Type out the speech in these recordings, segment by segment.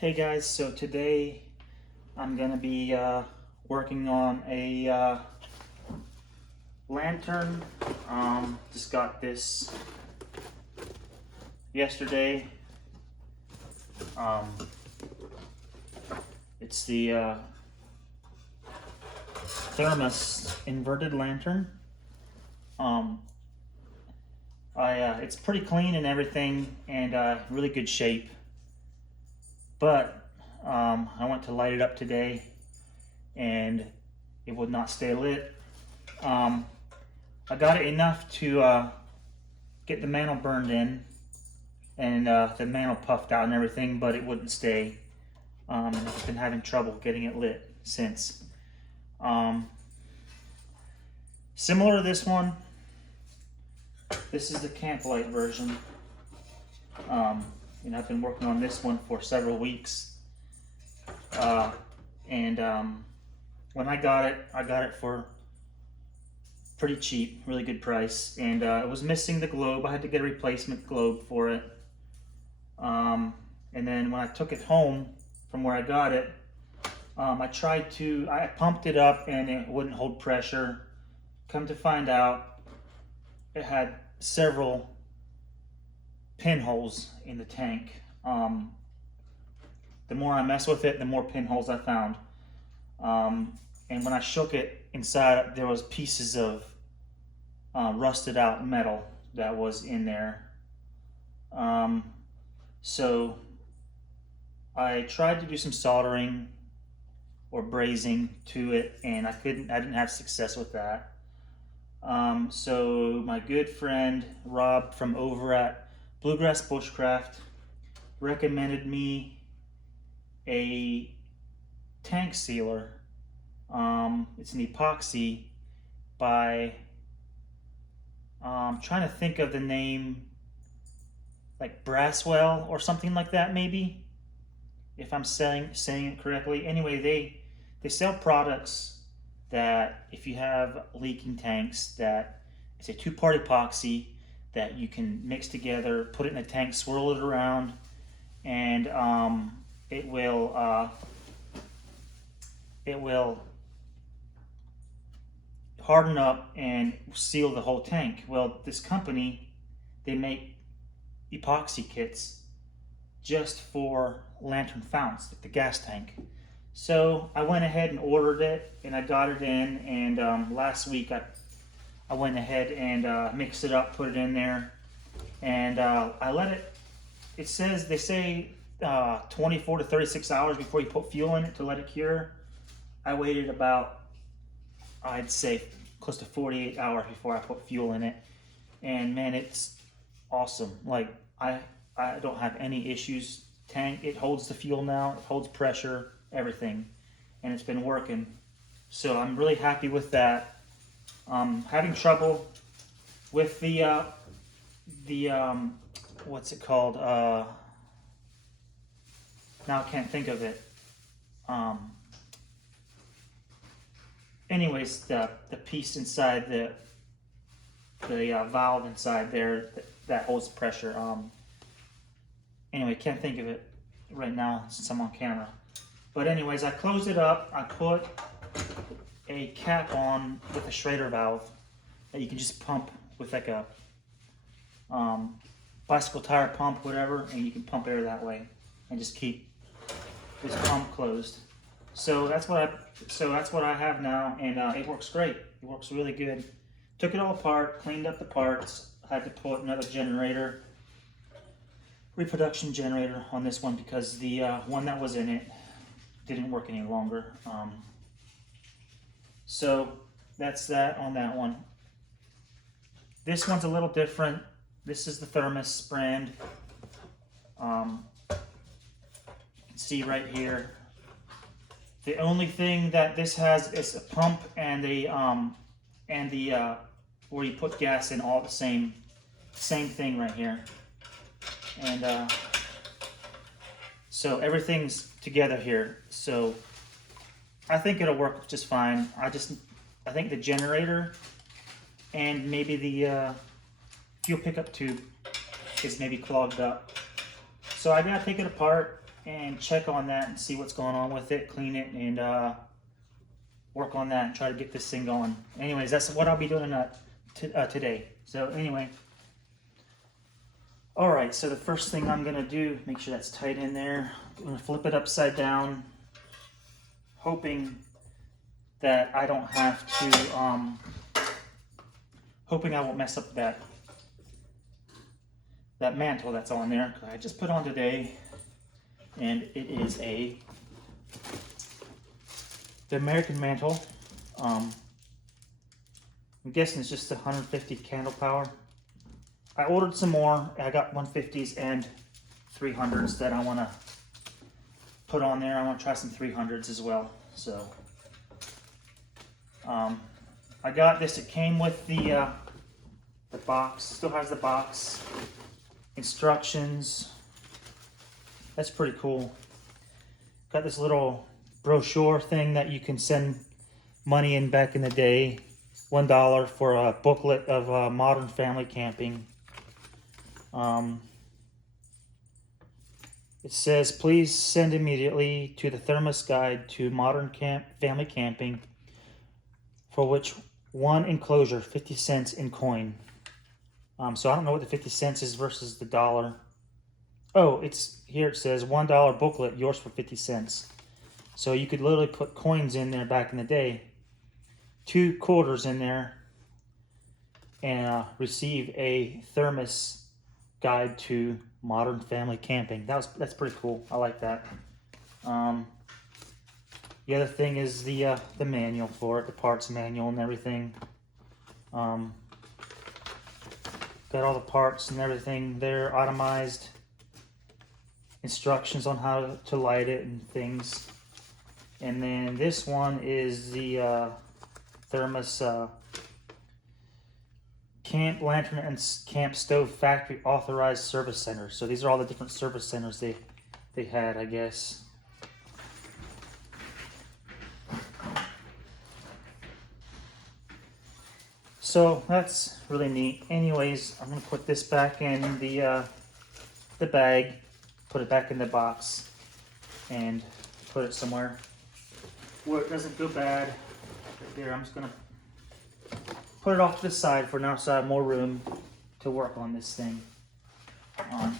Hey guys, so today I'm gonna be working on a lantern. Just got this yesterday. Um, it's the Thermos inverted lantern. Um, it's pretty clean and everything, and really good shape. But I went to light it up today and it would not stay lit. I got it enough to get the mantle burned in, and the mantle puffed out and everything, but it wouldn't stay. And I've been having trouble getting it lit since. Similar to this one, this is the camp light version. And I've been working on this one for several weeks. When I got it for pretty cheap, really good price. And it was missing the globe. I had to get a replacement globe for it. And then when I took it home from where I got it, I pumped it up and it wouldn't hold pressure. Come to find out, it had several pinholes in the tank. The more I mess with it, the more pinholes I found. And when I shook it inside, there was pieces of rusted out metal that was in there. So I tried to do some soldering or brazing to it, and I didn't have success with that. So my good friend Rob from over at Bluegrass Bushcraft recommended me a tank sealer. It's an epoxy by, trying to think of the name, like Braswell or something like that, maybe, if I'm saying it correctly. Anyway, they sell products that if you have leaking tanks, that it's a two-part epoxy that you can mix together, put it in a tank, swirl it around, and it will harden up and seal the whole tank. Well, this company, they make epoxy kits just for lantern founts, like the gas tank. So I went ahead and ordered it, and I got it in, and last week I went ahead and mixed it up, put it in there, and I let it, they say 24 to 36 hours before you put fuel in it to let it cure. I waited about, I'd say, close to 48 hours before I put fuel in it, and man, it's awesome. Like, I don't have any issues. Tank, it holds the fuel now, it holds pressure, everything, and it's been working. So I'm really happy with that. Having trouble with the what's it called? Now I can't think of it. Anyways, the piece inside the valve inside there that holds pressure. Anyway, can't think of it right now since I'm on camera. But anyways, I closed it up. I put a cap on with a Schrader valve that you can just pump with, like a bicycle tire pump, whatever, and you can pump air that way and just keep this pump closed. So that's what I have now, and it works great. It works really good. Took it all apart, cleaned up the parts. Had to put another generator, reproduction generator, on this one because the one that was in it didn't work any longer. So that's that on that one. This one's a little different. This is the Thermos brand. You can see right here. The only thing that this has is a pump and the where you put gas in, all the same thing right here. And so everything's together here. So I think it'll work just fine. I think the generator and maybe the fuel pickup tube is maybe clogged up. So I gotta take it apart and check on that and see what's going on with it, clean it, and work on that and try to get this thing going. Anyways, that's what I'll be doing today. So anyway, all right, so the first thing I'm gonna do, make sure that's tight in there. I'm gonna flip it upside down, hoping that I don't have to, hoping I won't mess up that mantle that's on there. I just put on today, and it is the American mantle. I'm guessing it's just 150 candle power. I ordered some more. I got 150s and 300s that I want to put on there. I want to try some 300s as well. So I got this. It came with the box. Still has the box. Instructions. That's pretty cool. Got this little brochure thing that you can send money in back in the day. $1 for a booklet of modern family camping. It says, please send immediately to the Thermos guide to modern family camping, for which one enclosure, 50 cents in coin. So I don't know what the 50 cents is versus the dollar. Oh, it's here. It says $1 booklet, yours for 50 cents. So you could literally put coins in there back in the day, 2 quarters in there, and receive a Thermos guide to modern family camping. That's pretty cool. I like that. The other thing is the manual for it, the parts manual and everything. Got all the parts and everything there, itemized. Instructions on how to light it and things. And then this one is the Thermos Camp Lantern and Camp Stove Factory Authorized Service Centers. So these are all the different service centers they had, I guess. So that's really neat. Anyways, I'm gonna put this back in the bag, put it back in the box, and put it somewhere where it doesn't go bad. Right there, I'm just gonna put it off to the side for now, so I have more room to work on this thing. Let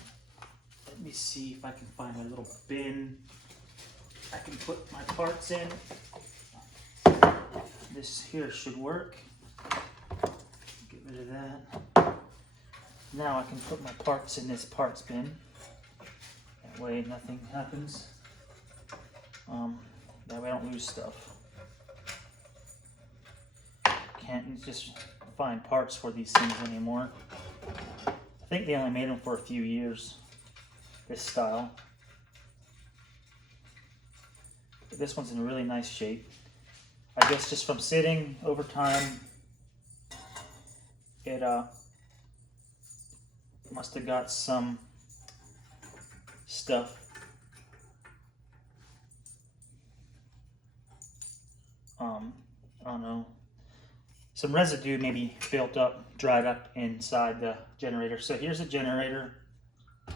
me see if I can find a little bin I can put my parts in. This here should work. Get rid of that. Now I can put my parts in this parts bin. That way nothing happens. That way I don't lose stuff. Can't just find parts for these things anymore. I think they only made them for a few years, this style. But this one's in really nice shape. I guess just from sitting over time, it must have got some stuff. I don't know. Some residue maybe built up, dried up inside the generator. So here's the generator, if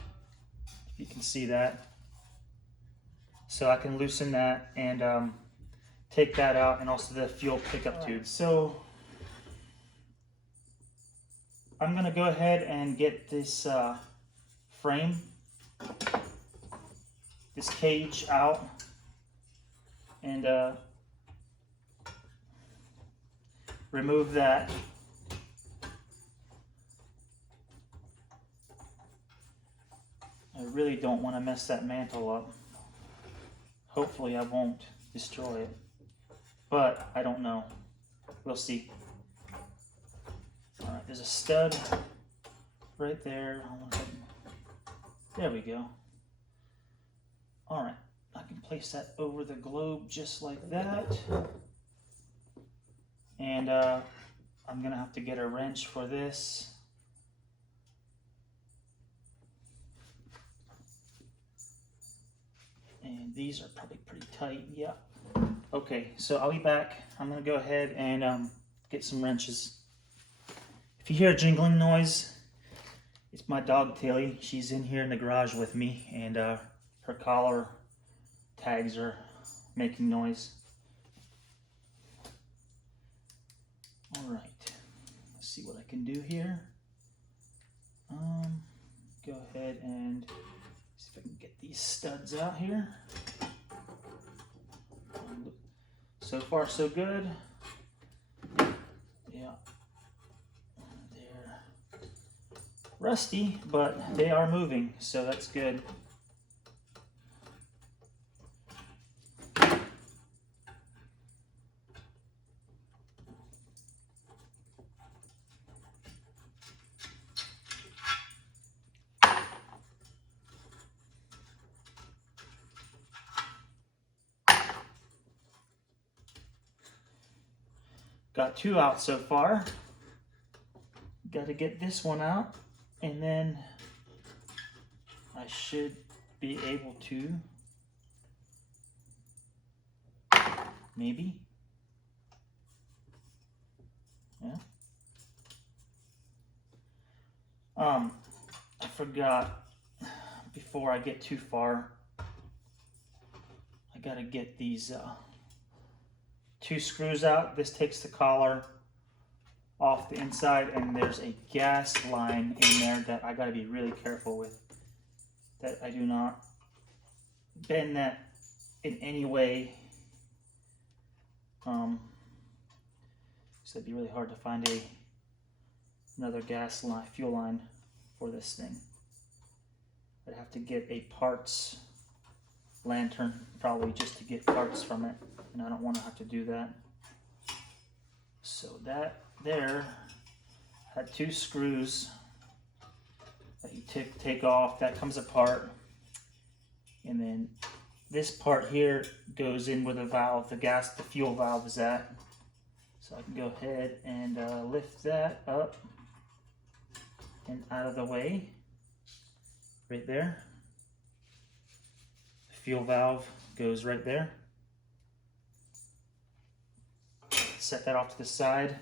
you can see that. So I can loosen that and take that out, and also the fuel pickup tube. So I'm gonna go ahead and get this frame, this cage out, and remove that. I really don't want to mess that mantle up. Hopefully I won't destroy it, but I don't know. We'll see. Alright, there's a stud right there. There we go. Alright, I can place that over the globe just like that. And I'm gonna have to get a wrench for this. And these are probably pretty tight, yeah. Okay, so I'll be back. I'm gonna go ahead and get some wrenches. If you hear a jingling noise, it's my dog Tilly. She's in here in the garage with me, and her collar tags are making noise. All right, let's see what I can do here. Go ahead and see if I can get these studs out here. So far, so good. Yeah, they're rusty, but they are moving, so that's good. Got 2 out so far. Got to get this one out, and then I should be able to, maybe. Yeah. I forgot, before I get too far, I got to get these 2 screws out. This takes the collar off the inside, and there's a gas line in there that I got to be really careful with, that I do not bend that in any way. So it'd be really hard to find another gas line, fuel line for this thing. I'd have to get a parts lantern probably just to get parts from it, and I don't want to have to do that. So that there had 2 screws that you take off. That comes apart, and then this part here goes in where the valve, the fuel valve is at. So I can go ahead and lift that up and out of the way, right there. The fuel valve goes right there. Set that off to the side.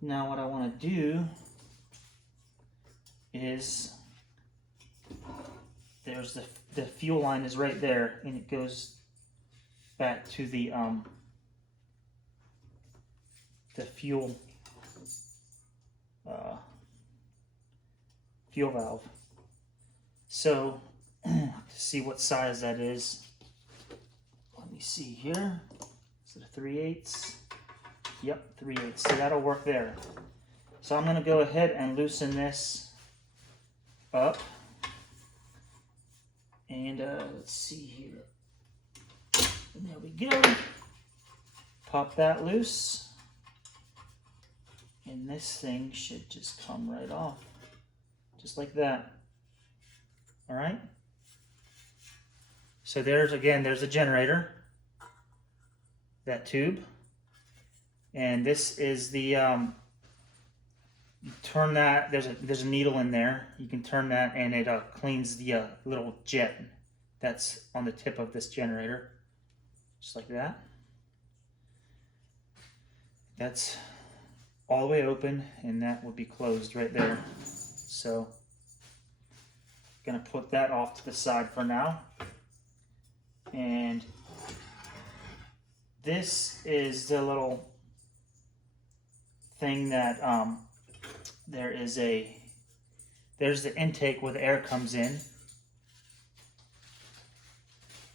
Now what I want to do is, there's the fuel line is right there, and it goes back to the fuel valve. So to see what size that is, let me see here. Is it a 3/8? Yep, 3/8. So that'll work there. So I'm going to go ahead and loosen this up. And let's see here. And there we go. Pop that loose. And this thing should just come right off. Just like that. All right. So there's a generator. That tube. And this is the, you turn that, there's a needle in there. You can turn that, and it cleans the little jet that's on the tip of this generator. Just like that. That's all the way open, and that would be closed right there. So, gonna put that off to the side for now. And this is the little thing that there's the intake where the air comes in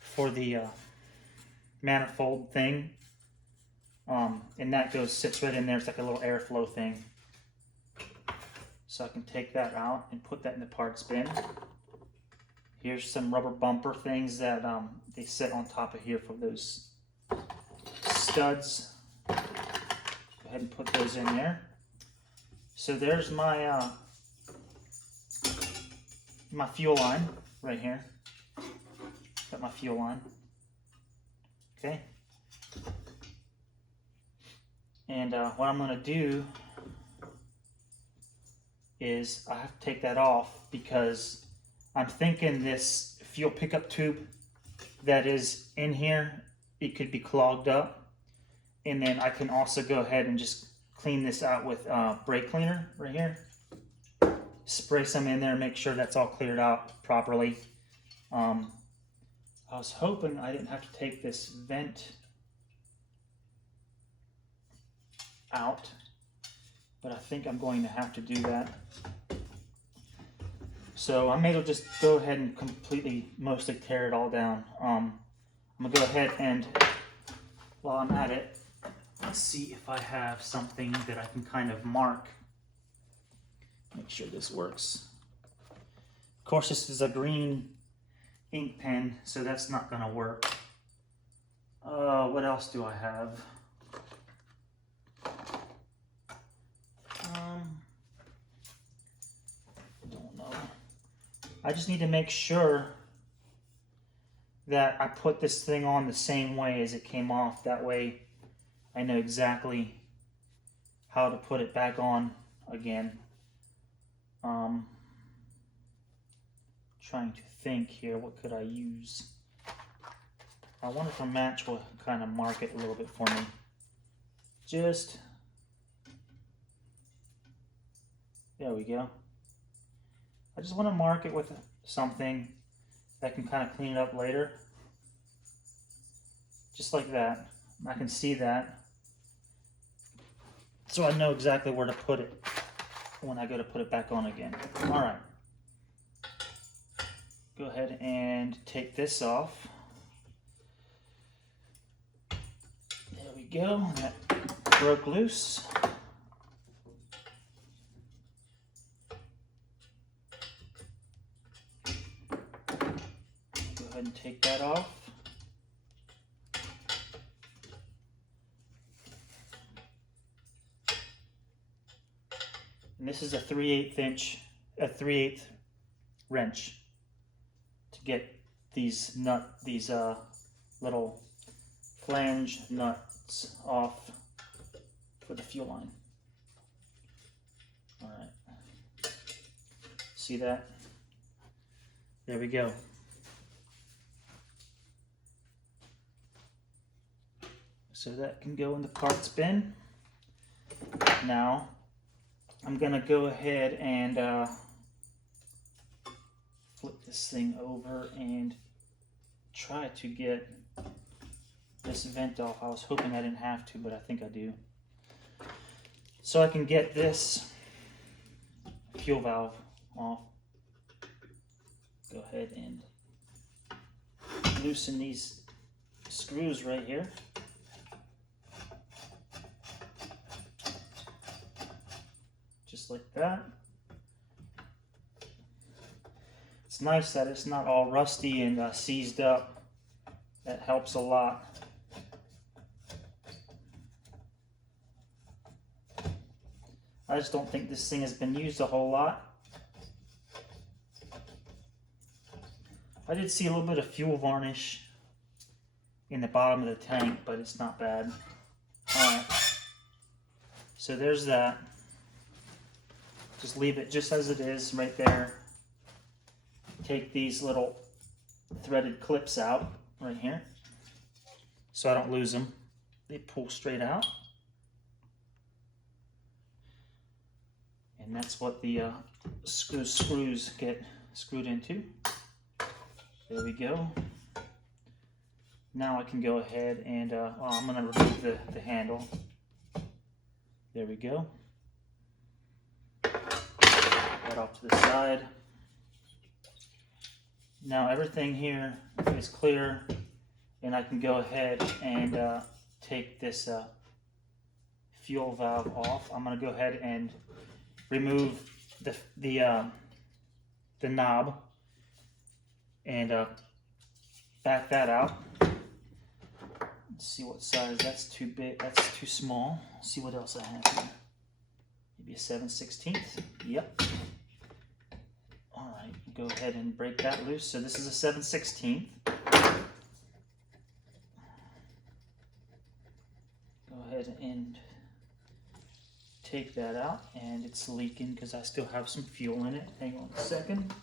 for the manifold thing, and that sits right in there. It's like a little airflow thing. So I can take that out and put that in the parts bin. Here's some rubber bumper things that they sit on top of here for those studs. Go ahead and put those in there. So there's my my fuel line right here. Got my fuel line. Okay. And what I'm going to do is I have to take that off, because I'm thinking this fuel pickup tube that is in here, it could be clogged up. And then I can also go ahead and just clean this out with brake cleaner right here. Spray some in there, make sure that's all cleared out properly. was hoping I didn't have to take this vent out, but I think I'm going to have to do that. So I may as well just go ahead and completely, mostly tear it all down. I'm gonna go ahead and, while I'm at it, let's see if I have something that I can kind of mark. Make sure this works. Of course, this is a green ink pen, so that's not gonna work. What else do I have? Don't know. I just need to make sure that I put this thing on the same way as it came off. That way I know exactly how to put it back on again. Trying to think here, what could I use? I wonder if a match will kind of mark it a little bit for me. Just, there we go. I just want to mark it with something that can kind of clean it up later. Just like that. I can see that. So I know exactly where to put it when I go to put it back on again. All right. Go ahead and take this off. There we go. That broke loose. Go ahead and take that off. And this is a 3/8 wrench to get these little flange nuts off for the fuel line. All right, see that? There we go. So that can go in the parts bin. Now, I'm gonna go ahead and flip this thing over and try to get this vent off. I was hoping I didn't have to, but I think I do. So I can get this fuel valve off. Go ahead and loosen these screws right here. Just like that. It's nice that it's not all rusty and seized up. That helps a lot. I just don't think this thing has been used a whole lot. I did see a little bit of fuel varnish in the bottom of the tank, but it's not bad. Alright, so there's that. Just leave it just as it is right there. Take these little threaded clips out right here so I don't lose them. They pull straight out. And that's what the screws get screwed into. There we go. Now I can go ahead and, I'm going to remove the handle. There we go. That off to the side. Now everything here is clear, and I can go ahead and take this fuel valve off. I'm going to go ahead and remove the knob and back that out. Let's see what size. That's too big. That's too small. Let's see what else I have here. Maybe a 7/16. Yep. All right. Go ahead and break that loose. So this is a 7/16. Go ahead and take that out, and it's leaking because I still have some fuel in it. Hang on a second.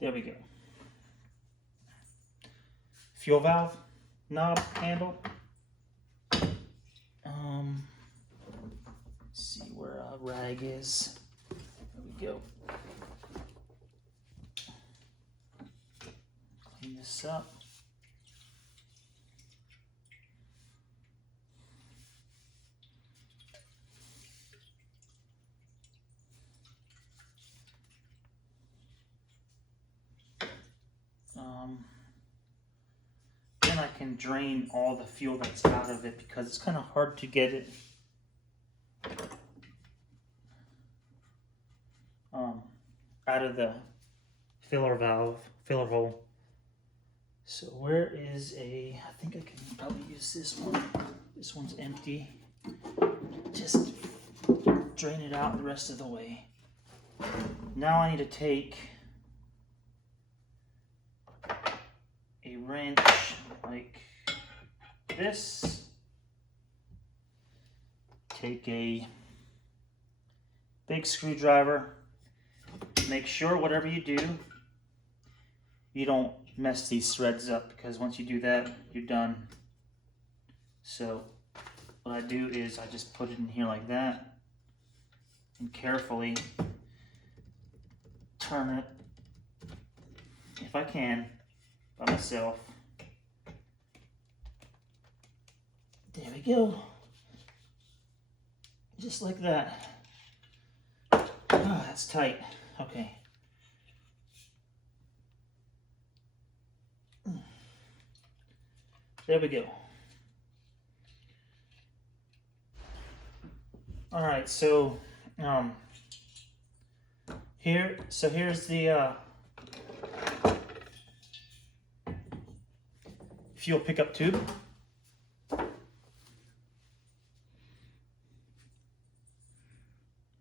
There we go. Fuel valve, knob handle. See where a rag is. There we go. Clean this up. Then I can drain all the fuel that's out of it because it's kind of hard to get it out of the filler hole. So where is I think I can probably use this one. This one's empty. Just drain it out the rest of the way. Now I need to take a wrench like this. Take a big screwdriver. Make sure whatever you do, you don't mess these threads up, because once you do that, you're done. So what I do is I just put it in here like that and carefully turn it, if I can, by myself. There we go. Just like that. Ah, that's tight. Okay. There we go. All right, so here's the fuel pickup tube.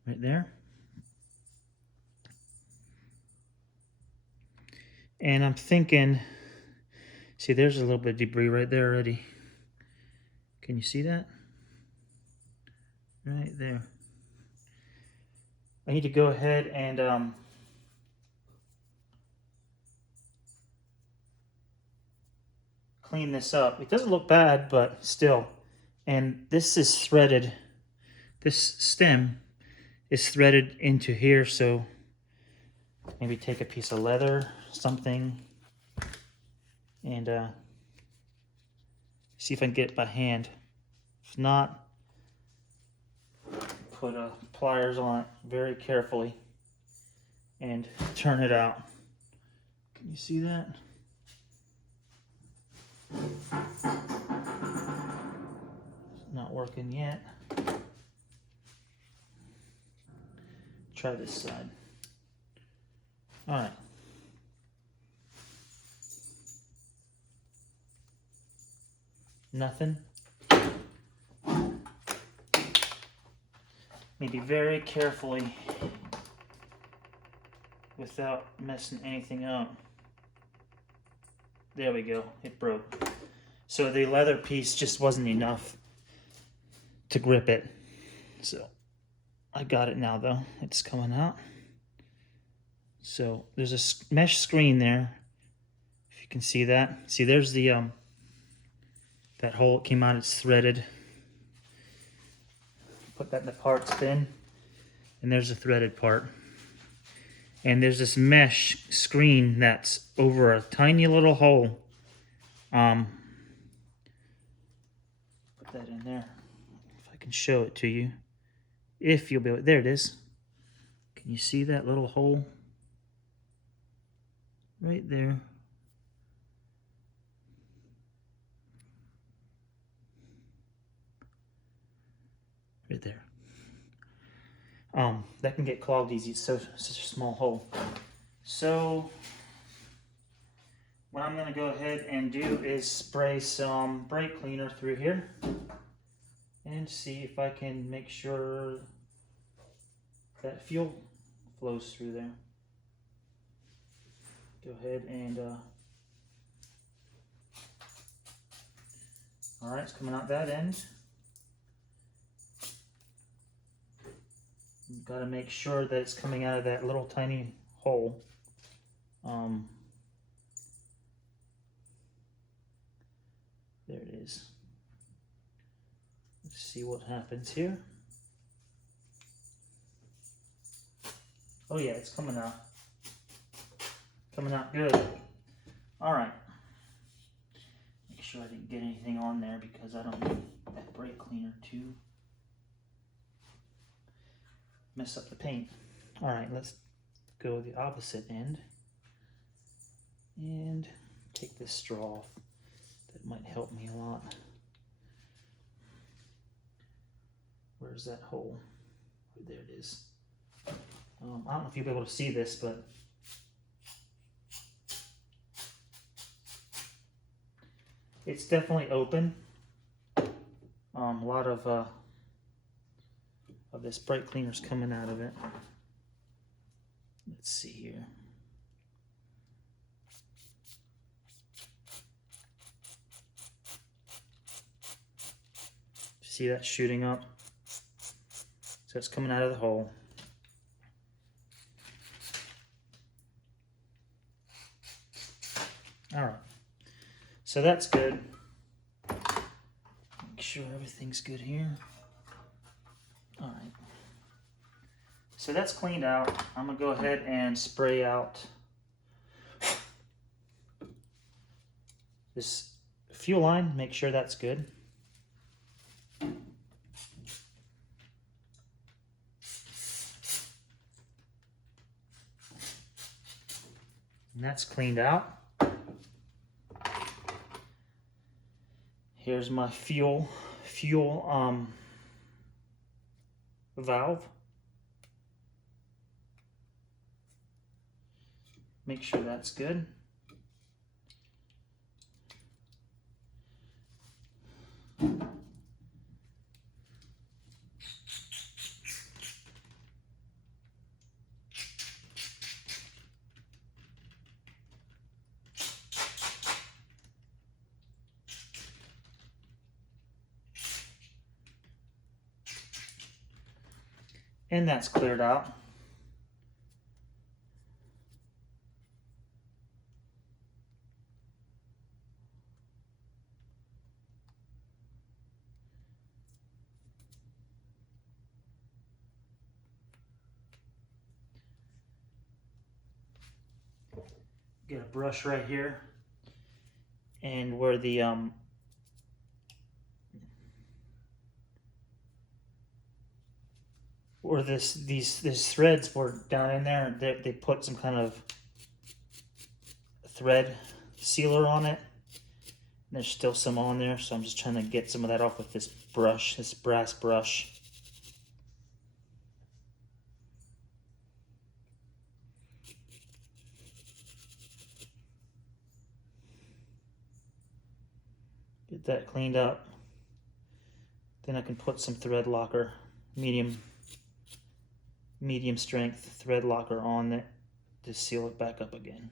Right there. And I'm thinking, see, there's a little bit of debris right there already. Can you see that? Right there. I need to go ahead and clean this up. It doesn't look bad, but still. And this is threaded. This stem is threaded into here, so maybe take a piece of leather, something, and see if I can get it by hand. If not, put pliers on it very carefully and turn it out. Can you see that? It's not working yet. Try this side. All right. Nothing. Maybe very carefully without messing anything up. There we go. It broke. So the leather piece just wasn't enough to grip it. So I got it now though. It's coming out. So there's a mesh screen there. If you can see that. See, there's the that hole came out. It's threaded. Put that in the parts bin, and there's a threaded part. And there's this mesh screen that's over a tiny little hole. Put that in there. If I can show it to you, if you'll be able. There it is. Can you see that little hole? Right there. Right there. That can get clogged easy. It's such a small hole. So what I'm going to go ahead and do is spray some brake cleaner through here and see if I can make sure that fuel flows through there. Go ahead and all right, it's coming out that end. You've got to make sure that it's coming out of that little tiny hole. There is. Let's see what happens here. Oh yeah, it's coming out. Coming out good. All right. Make sure I didn't get anything on there because I don't need that brake cleaner to mess up the paint. All right, let's go the opposite end and take this straw off. That might help me a lot. Where's that hole? Oh, there it is. I don't know if you'll be able to see this, but it's definitely open. A lot of this brake cleaner's coming out of it. Let's see here. See that shooting up? So it's coming out of the hole. All right, so that's good. Make sure everything's good here. All right, so that's cleaned out. I'm gonna go ahead and spray out this fuel line, make sure that's good. And that's cleaned out. Here's my fuel valve. Make sure that's good. And that's cleared out. Get a brush right here, and where the or these threads were down in there, they put some kind of thread sealer on it. And there's still some on there, so I'm just trying to get some of that off with this brush, this brass brush. Get that cleaned up. Then I can put some thread locker, medium strength thread locker on it to seal it back up again.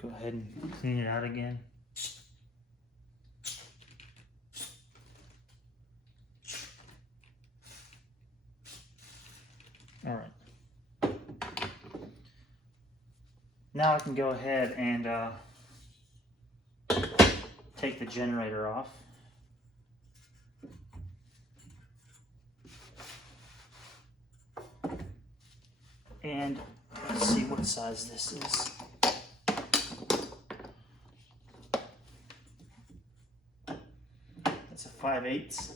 Go ahead and clean it out again. All right. Now I can go ahead and take the generator off. And let's see what size this is. It's a 5/8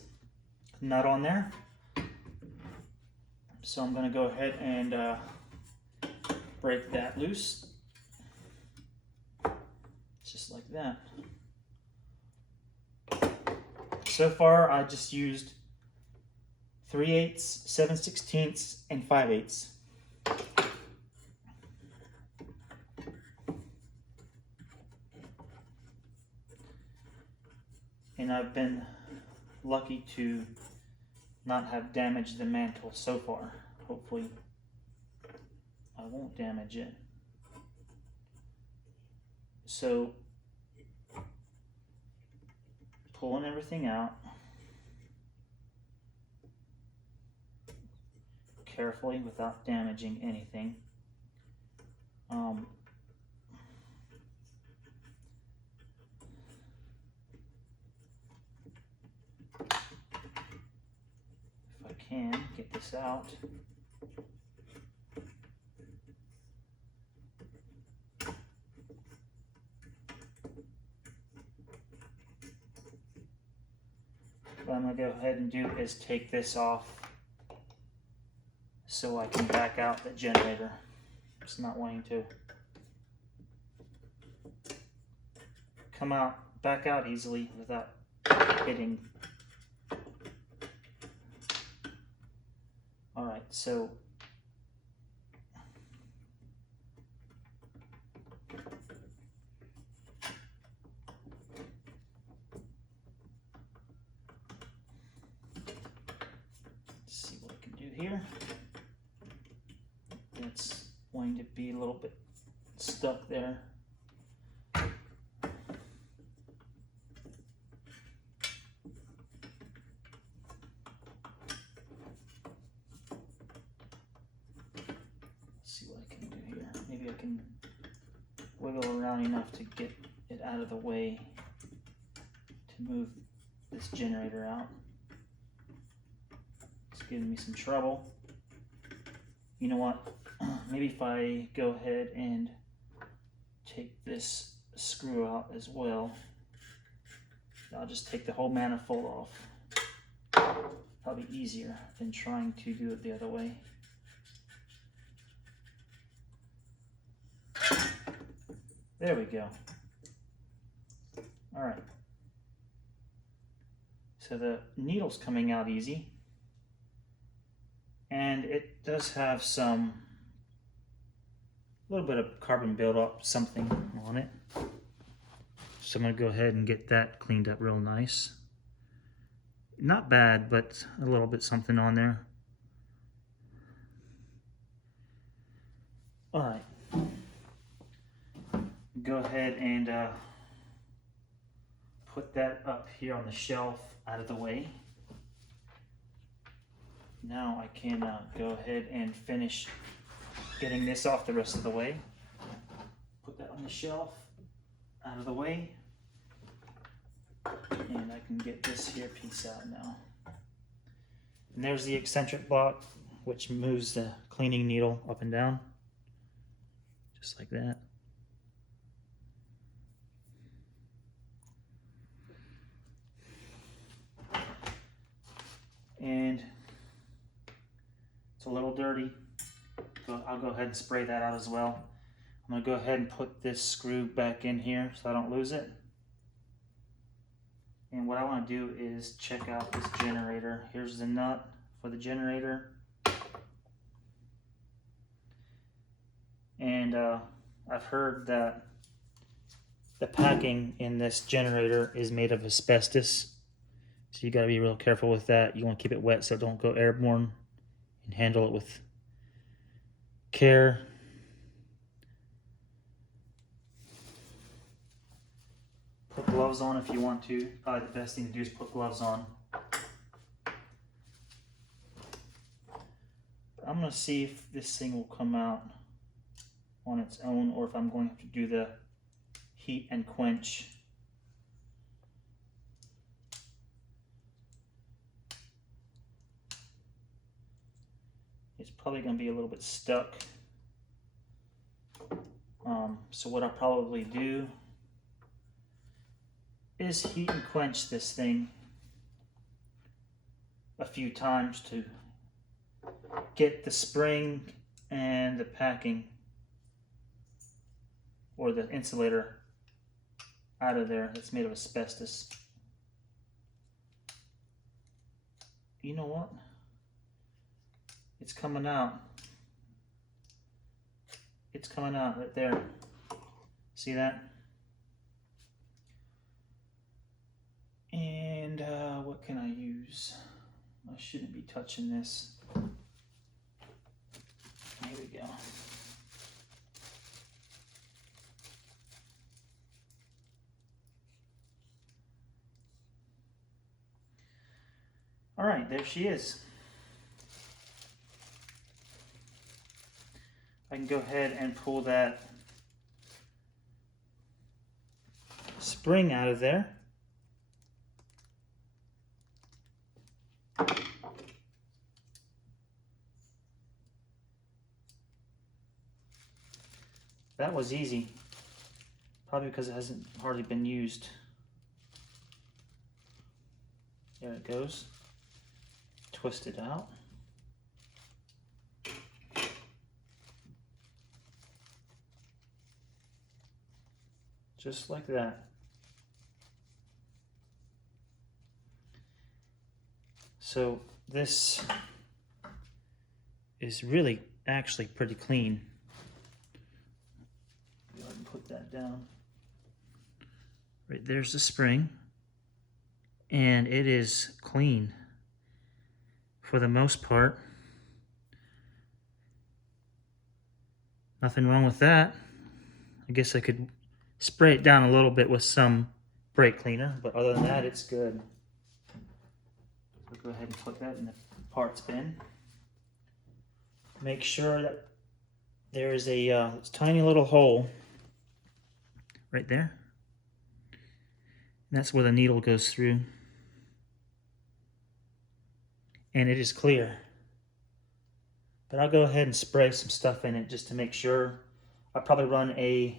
nut on there. So I'm going to go ahead and break that loose. Just like that. So far I just used 3/8, 7/16, and 5/8. And I've been lucky to not have damaged the mantle so far. Hopefully I won't damage it. So pulling everything out carefully without damaging anything. If I can get this out. What I'm going to go ahead and do is take this off so I can back out the generator. It's not wanting to come out, back out easily without hitting. All right, so let's see what I can do here. It's going to be a little bit stuck there. Maybe I can wiggle around enough to get it out of the way to move this generator out. It's giving me some trouble. You know what? Maybe if I go ahead and take this screw out as well, I'll just take the whole manifold off. Probably easier than trying to do it the other way. There we go. All right. So the needle's coming out easy. And it does have a little bit of carbon buildup, something on it. So I'm gonna go ahead and get that cleaned up real nice. Not bad, but a little bit something on there. All right. Go ahead and put that up here on the shelf out of the way. Now I can go ahead and finish getting this off the rest of the way. Put that on the shelf out of the way. And I can get this here piece out now. And there's the eccentric block, which moves the cleaning needle up and down. Just like that. And it's a little dirty, so I'll go ahead and spray that out as well. I'm going to go ahead and put this screw back in here so I don't lose it. And what I want to do is check out this generator. Here's the nut for the generator. And I've heard that the packing in this generator is made of asbestos. So you got to be real careful with that. You want to keep it wet so it don't go airborne, and handle it with care. Put gloves on if you want to. Probably the best thing to do is put gloves on. I'm going to see if this thing will come out on its own or if I'm going to have to do the heat and quench. It's probably going to be a little bit stuck. So what I'll probably do is heat and quench this thing a few times to get the spring and the packing or the insulator out of there. It's made of asbestos. You know what? It's coming out. It's coming out right there. See that? And what can I use? I shouldn't be touching this. Here we go. All right, there she is. I can go ahead and pull that spring out of there. That was easy, probably because it hasn't hardly been used. There it goes. Twist it out. Just like that. So this is really actually pretty clean. Go ahead and put that down. Right there's the spring, and it is clean for the most part. Nothing wrong with that. I guess I could spray it down a little bit with some brake cleaner, but other than that, it's good. So go ahead and put that in the parts bin. Make sure that there is a tiny little hole right there. And that's where the needle goes through. And it is clear. But I'll go ahead and spray some stuff in it just to make sure. I'll probably run a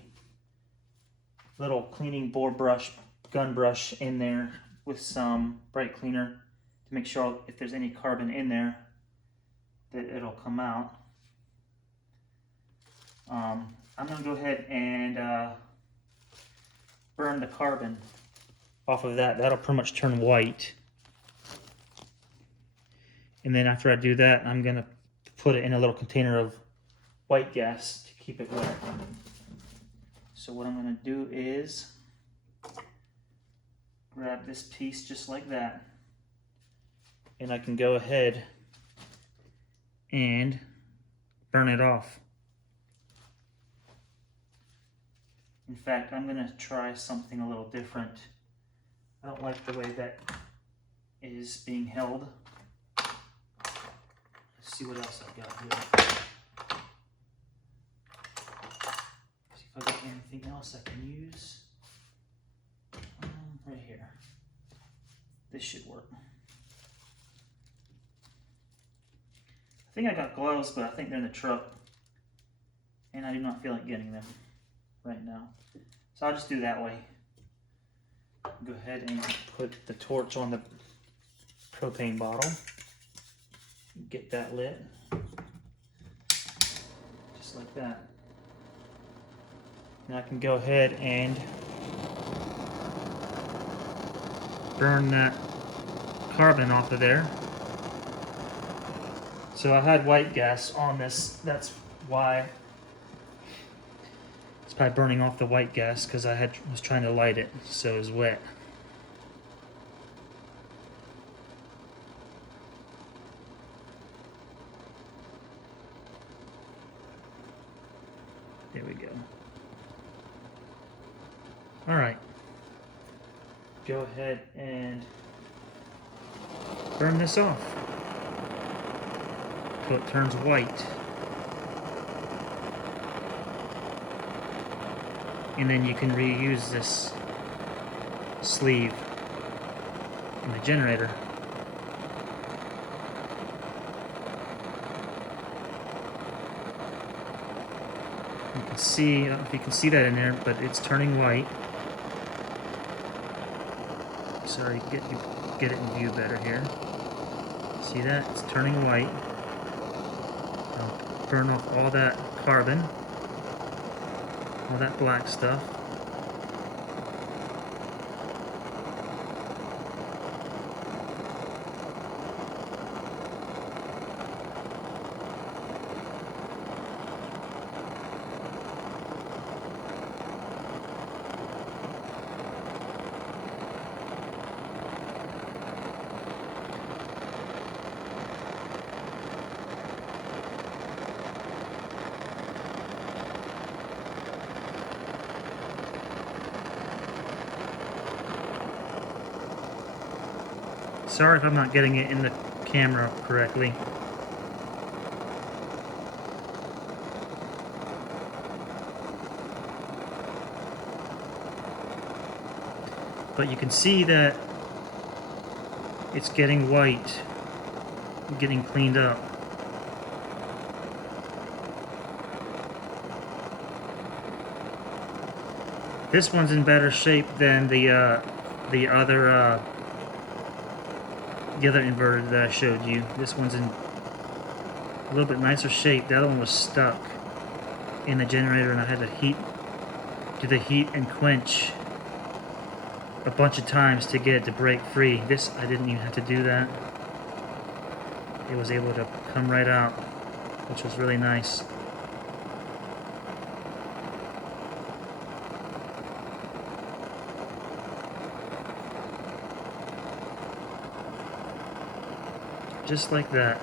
little cleaning board brush, gun brush in there with some brake cleaner to make sure if there's any carbon in there that it'll come out. I'm going to go ahead and burn the carbon off of that. That'll pretty much turn white. And then after I do that, I'm going to put it in a little container of white gas to keep it wet. So what I'm going to do is grab this piece just like that, and I can go ahead and burn it off. In fact, I'm going to try something a little different. I don't like the way that is being held. Let's see what else I've got here. See if I've got anything else I can use. Right here. This should work. I think I got gloves, but I think they're in the truck. And I do not feel like getting them right now. So I'll just do that way. Go ahead and put the torch on the propane bottle. Get that lit. Just like that. Now I can go ahead and burn that carbon off of there. So I had white gas on this. That's why it's probably burning off the white gas, because I was trying to light it, so it was wet. There we go. All right. Go ahead and burn this off till it turns white. And then you can reuse this sleeve in the generator. You can see, I don't know if you can see that in there, but it's turning white. Sorry, get it in view better here. See that? It's turning white. I'll burn off all that carbon, all that black stuff. Sorry if I'm not getting it in the camera correctly. But you can see that it's getting white, getting cleaned up. This one's in better shape than the other inverter that I showed you. This one's in a little bit nicer shape. The other one was stuck in the generator, and I had to do the heat and quench a bunch of times to get it to break free. This, I didn't even have to do that. It was able to come right out, which was really nice. Just like that.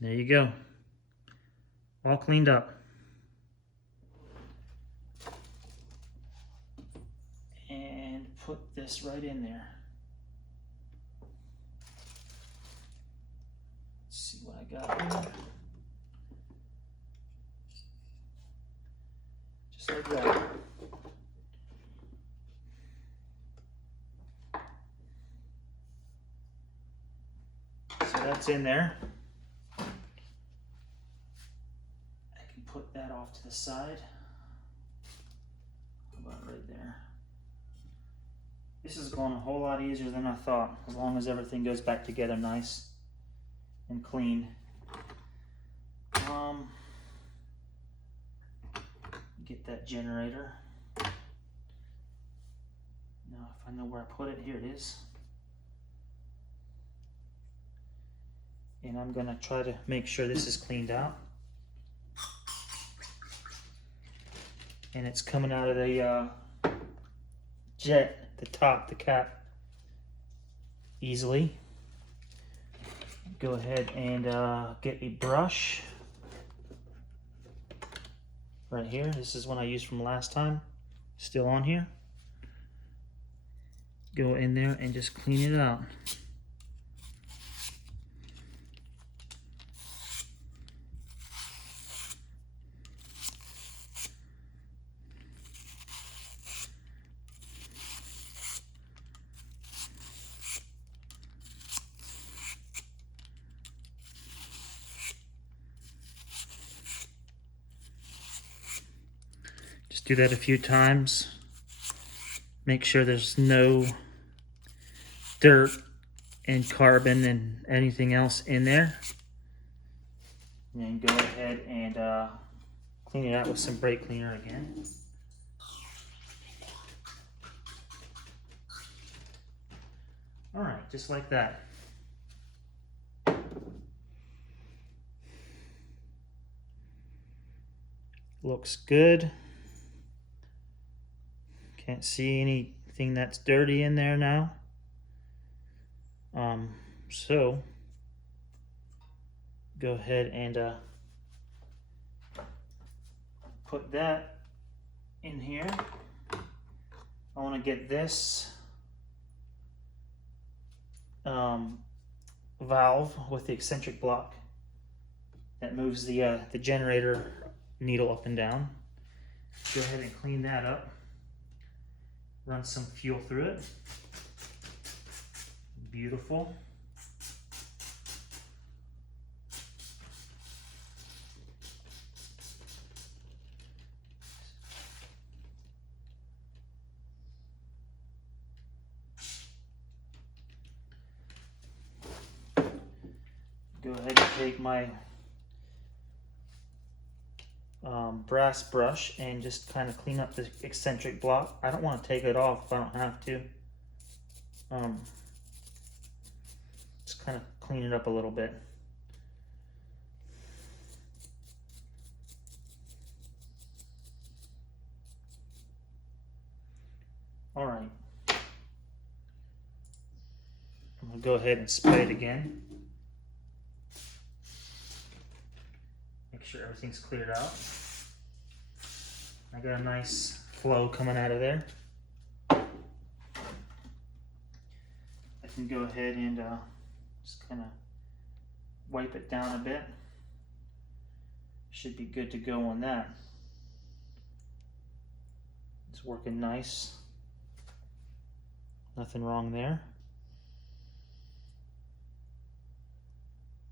There you go. All cleaned up. And put this right in there. Let's see what I got here. Just like that. So that's in there. Put that off to the side. How about right there? This is going a whole lot easier than I thought, as long as everything goes back together nice and clean. Get that generator. Now if I know where I put it, here it is. And I'm gonna try to make sure this is cleaned out. And it's coming out of the jet, the top, the cap, easily. Go ahead and get a brush right here. This is one I used from last time, still on here. Go in there and just clean it out. Just do that a few times. Make sure there's no dirt and carbon and anything else in there. And then go ahead and clean it out with some brake cleaner again. All right, just like that. Looks good. Can't see anything that's dirty in there now. So go ahead and put that in here. I want to get this valve with the eccentric block that moves the generator needle up and down. Go ahead and clean that up. Run some fuel through it. Beautiful. Go ahead and take my brass brush and just kind of clean up the eccentric block. I don't want to take it off if I don't have to. Just kind of clean it up a little bit. All right. go ahead and spray it again. Make sure everything's cleared out. I got a nice flow coming out of there. I can go ahead and just kind of wipe it down a bit. Should be good to go on that. It's working nice. Nothing wrong there.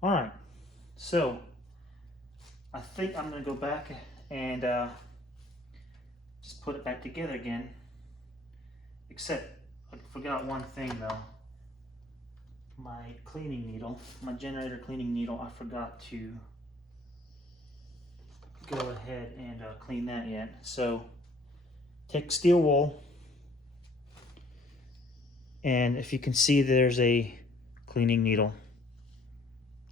All right, so I think I'm gonna go back and just put it back together again. Except I forgot one thing though. My cleaning needle, my generator cleaning needle, I forgot to go ahead and clean that yet. So take steel wool, and if you can see, there's a cleaning needle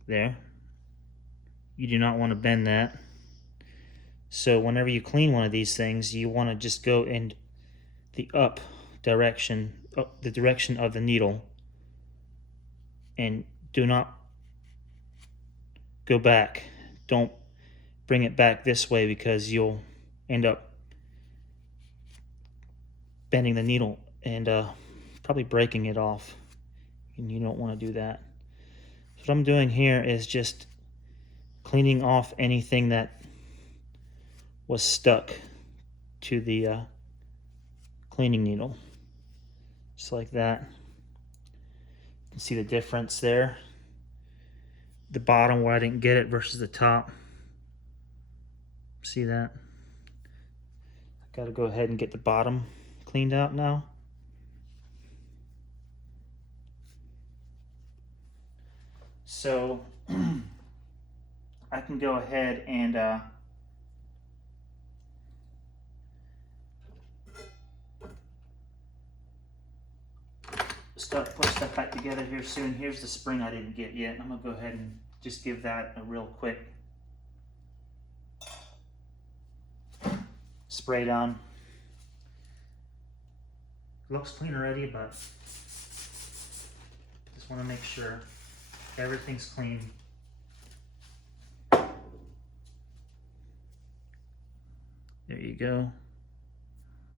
there. You do not want to bend that. So whenever you clean one of these things, you want to just go in the up direction, the direction of the needle, and do not go back. Don't bring it back this way, because you'll end up bending the needle and probably breaking it off, and you don't want to do that. So what I'm doing here is just cleaning off anything that was stuck to the cleaning needle, just like that. You can see the difference there. The bottom where I didn't get it versus the top. See that? I gotta go ahead and get the bottom cleaned out now. So I can go ahead and start putting stuff back together here soon. Here's the spring I didn't get yet. I'm gonna go ahead and just give that a real quick spray down. Looks clean already, but just want to make sure everything's clean. There you go.